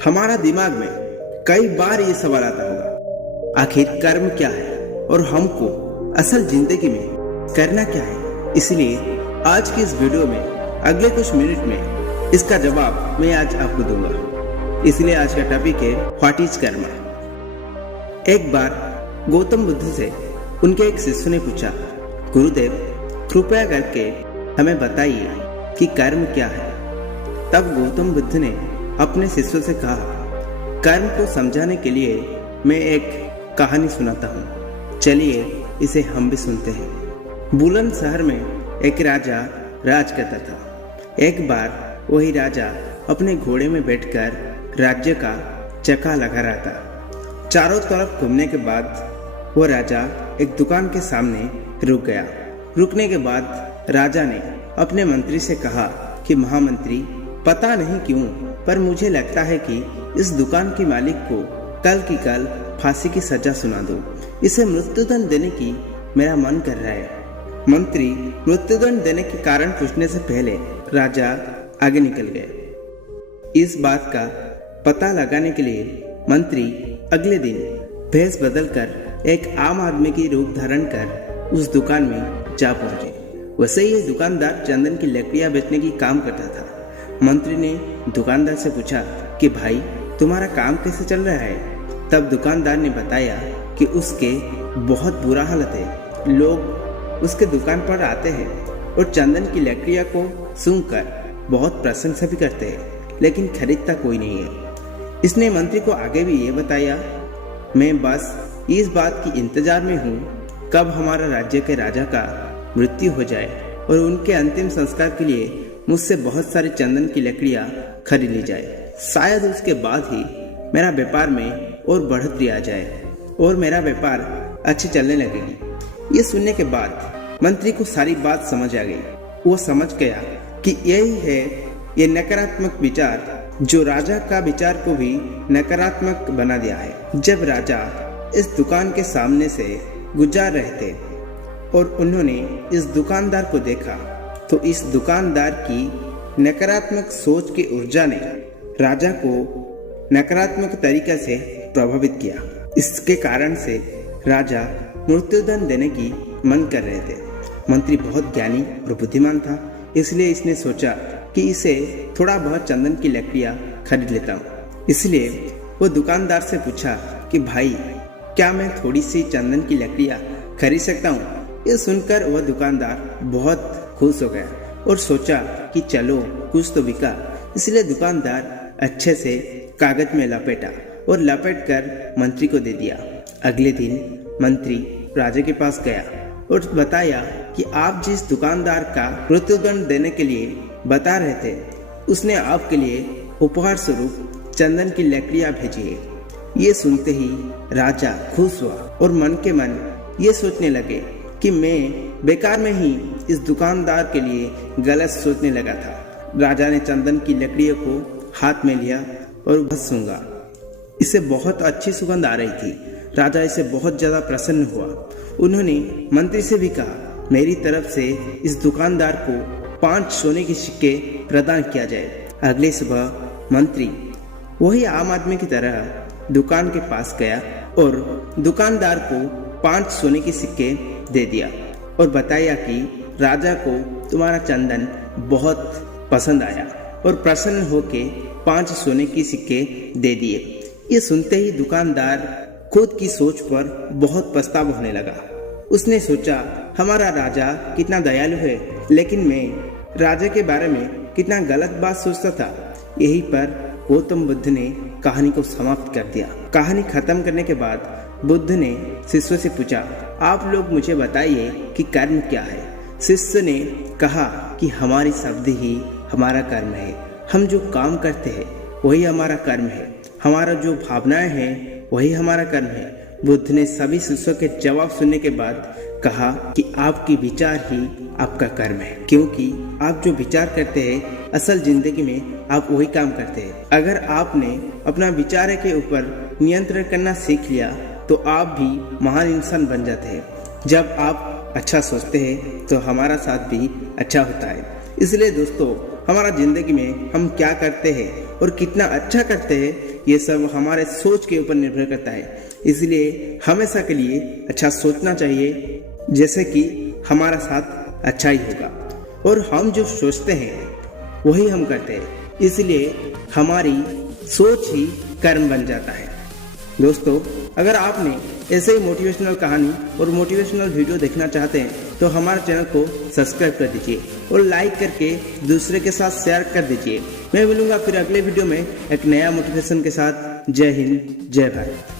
हमारा दिमाग में कई बार ये सवाल आता होगा, आखिर कर्म क्या है और हमको असल जिंदगी में करना क्या है। इसलिए आज की इस वीडियो में अगले कुछ मिनट में इसका जवाब मैं आज आपको दूंगा। इसलिए आज का टॉपिक है व्हाट इज कर्म। एक बार गौतम बुद्ध से उनके एक शिष्य ने पूछा, गुरुदेव कृपया करके हमें बताइए कि कर्म क्या है। तब गौतम बुद्ध ने अपने शिष्यों से कहा, कर्म को समझाने के लिए मैं एक कहानी सुनाता हूँ, चलिए इसे हम भी सुनते हैं। बुलंद शहर में एक राजा राज करता था। एक बार वही राजा अपने घोड़े में बैठकर राज्य का चक्का लगा रहा था। चारों तरफ घूमने के बाद वो राजा एक दुकान के सामने रुक गया। रुकने के बाद राजा ने अपने मंत्री से कहा कि महामंत्री, पता नहीं क्यों पर मुझे लगता है कि इस दुकान के मालिक को कल की कल फांसी की सजा सुना दो। इसे मृत्युदंड देने की मेरा मन कर रहा है। मंत्री मृत्युदंड देने के कारण पूछने से पहले राजा आगे निकल गए। इस बात का पता लगाने के लिए मंत्री अगले दिन भेष बदलकर एक आम आदमी की रूप धारण कर उस दुकान में जा पहुंचे। वैसे ये दुकानदार चंदन की लकड़ियां बेचने की काम करता था। मंत्री ने दुकानदार से पूछा कि भाई तुम्हारा काम कैसे चल रहा है। तब दुकानदार ने बताया कि उसके बहुत बुरा हालत है। लोग उसके दुकान पर आते हैं और चंदन की लकड़ियां को सूंघकर बहुत प्रशंसा भी करते हैं, लेकिन खरीदता कोई नहीं है। इसने मंत्री को आगे भी ये बताया, मैं बस इस बात की इंतजार में हूँ कब हमारा राज्य के राजा का मृत्यु हो जाए और उनके अंतिम संस्कार के लिए मुझसे बहुत सारी चंदन की लकड़ियां खरीद ली जाए। शायद उसके बाद ही मेरा व्यापार में और बढ़ोतरी आ जाए और मेरा व्यापार अच्छे चलने लगेगी। ये सुनने के बाद मंत्री को सारी बात समझ आ गई। वो समझ गया कि यही है ये नकारात्मक विचार जो राजा का विचार को भी नकारात्मक बना दिया है। जब राजा इस दुकान के सामने से गुजर रहे थे और उन्होंने इस दुकानदार को देखा, तो इस दुकानदार की नकारात्मक सोच की ऊर्जा ने राजा को नकारात्मक तरीके से प्रभावित किया। इसके कारण से राजा मृत्युदंड देने की मन कर रहे थे। मंत्री बहुत ज्ञानी और बुद्धिमान था, इसलिए इसने सोचा कि इसे थोड़ा बहुत चंदन की लकड़ियां खरीद लेता हूँ। इसलिए वो दुकानदार से पूछा कि भाई क्या मैं थोड़ी सी चंदन की लकड़ियां खरीद सकता हूँ। ये सुनकर वह दुकानदार बहुत खुश हो गया और सोचा कि चलो कुछ तो बिका। इसलिए दुकानदार अच्छे से कागज में लपेटा और लपेट कर मंत्री को दे दिया। अगले दिन मंत्री राजा के पास गया और बताया कि आप जिस दुकानदार का मृत्युदंड देने के लिए बता रहे थे, उसने आपके लिए उपहार स्वरूप चंदन की लकड़ियां भेजी है। ये सुनते ही राजा खुश हुआ और मन के मन ये सोचने लगे कि मैं बेकार में ही इस दुकानदार के लिए गलत सोचने लगा था। राजा ने चंदन की लकड़ियों को हाथ में लिया और बस सूंघा। इसे बहुत अच्छी सुगंध आ रही थी। राजा इसे बहुत ज्यादा प्रसन्न हुआ। उन्होंने मंत्री से भी कहा, मेरी तरफ से इस दुकानदार को 5 सोने के सिक्के प्रदान किया जाए। अगले सुबह मंत्री वही आम आदमी की तरह दुकान के पास गया और दुकानदार को 5 सोने के सिक्के दे दिया और बताया कि राजा को तुम्हारा चंदन बहुत पसंद आया और प्रसन्न होके 5 सोने के सिक्के दे दिए। ये सुनते ही दुकानदार खुद की सोच पर बहुत पछतावा होने लगा। उसने सोचा, हमारा राजा कितना दयालु है, लेकिन मैं राजा के बारे में कितना गलत बात सोचता था। यहीं पर गौतम बुद्ध ने कहानी को समाप्त कर दिया। कहानी खत्म करने के बाद बुद्ध ने शिष्य से पूछा, आप लोग मुझे बताइए कि कर्म क्या है। शिष्य ने कहा कि हमारी शब्द ही हमारा कर्म है। हम जो काम करते हैं वही हमारा कर्म है। हमारा जो भावनाएं हैं वही हमारा कर्म है। बुद्ध ने सभी शिष्यों के जवाब सुनने के बाद कहा कि आपकी विचार ही आपका कर्म है, क्योंकि आप जो विचार करते हैं असल जिंदगी में आप वही काम करते हैं। अगर आपने अपना विचार के ऊपर नियंत्रण करना सीख लिया तो आप भी महान इंसान बन जाते हैं। जब आप अच्छा सोचते हैं तो हमारा साथ भी अच्छा होता है। इसलिए दोस्तों, हमारा जिंदगी में हम क्या करते हैं और कितना अच्छा करते हैं, ये सब हमारे सोच के ऊपर निर्भर करता है। इसलिए हमेशा के लिए अच्छा सोचना चाहिए, जैसे कि हमारा साथ अच्छा ही होगा। और हम जो सोचते हैं वही हम करते हैं, इसलिए हमारी सोच ही कर्म बन जाता है। दोस्तों, अगर आपने ऐसे ही मोटिवेशनल कहानी और मोटिवेशनल वीडियो देखना चाहते हैं तो हमारे चैनल को सब्सक्राइब कर दीजिए और लाइक करके दूसरे के साथ शेयर कर दीजिए। मैं मिलूंगा फिर अगले वीडियो में एक नया मोटिवेशन के साथ। जय हिंद, जय भारत।